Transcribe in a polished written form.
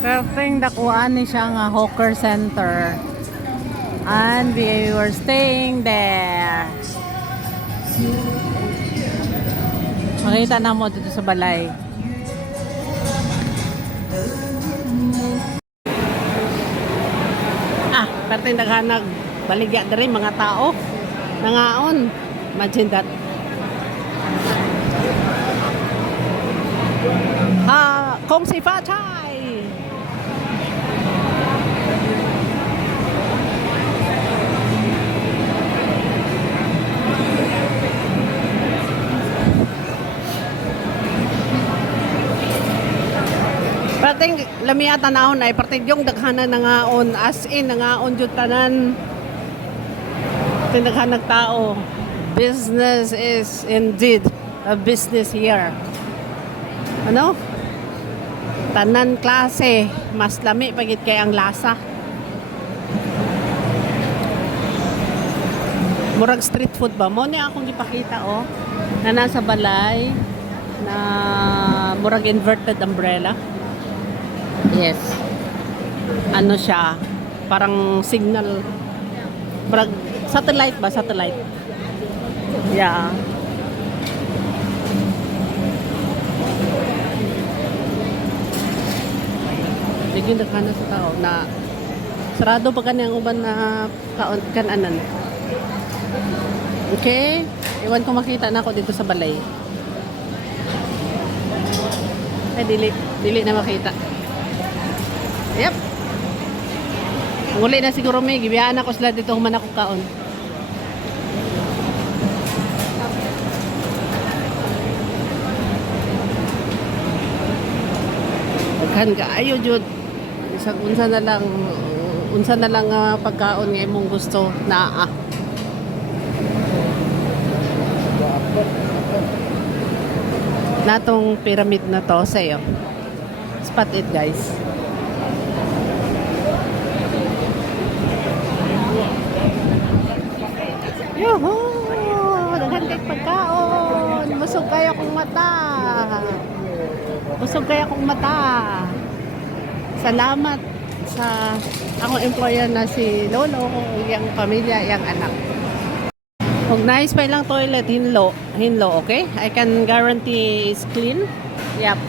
Karting dakuan ni siya nga hawker center. And we were staying there. Makita na mo dito sa balay. Karting naghanag baligya diri mga tao. Nangaon. Imagine that. Kung si Fachay. Parting lamia tanahon ay parting yung daghanan nangaon as in nangaon jud tanan. Tinaghanag tao. Business is indeed a business here. Ano? Tanan klase, mas lami pagit kay ang lasa. Murag street food ba? Mo ni akong gipakita na nasa balay na murag inverted umbrella. Yes. Ano siya? Parang signal. Murag satellite ba? Satellite. Yeah. Bigyan na kana sa tao na sarado pa kanyang uban na kananan. Okay? Iwan ko makita na ako dito sa balay. Ay, dili na makita. Yep. Ang uli na siguro may gibiyaan ako sila dito human ako kaon. Daghan kaayo jud. Isang unsa na lang pagkaon nga imong gusto naa. Natong pyramid na to sayo. Spot it guys. Yuhu! Daghan kay pagkaon. Busog kayo kong mata. Busog kaya akong mata. Salamat sa akong employer na si Lolo, yung pamilya, yung anak. Kung nice pa lang toilet, hinlo, okay? I can guarantee it's clean. Yep.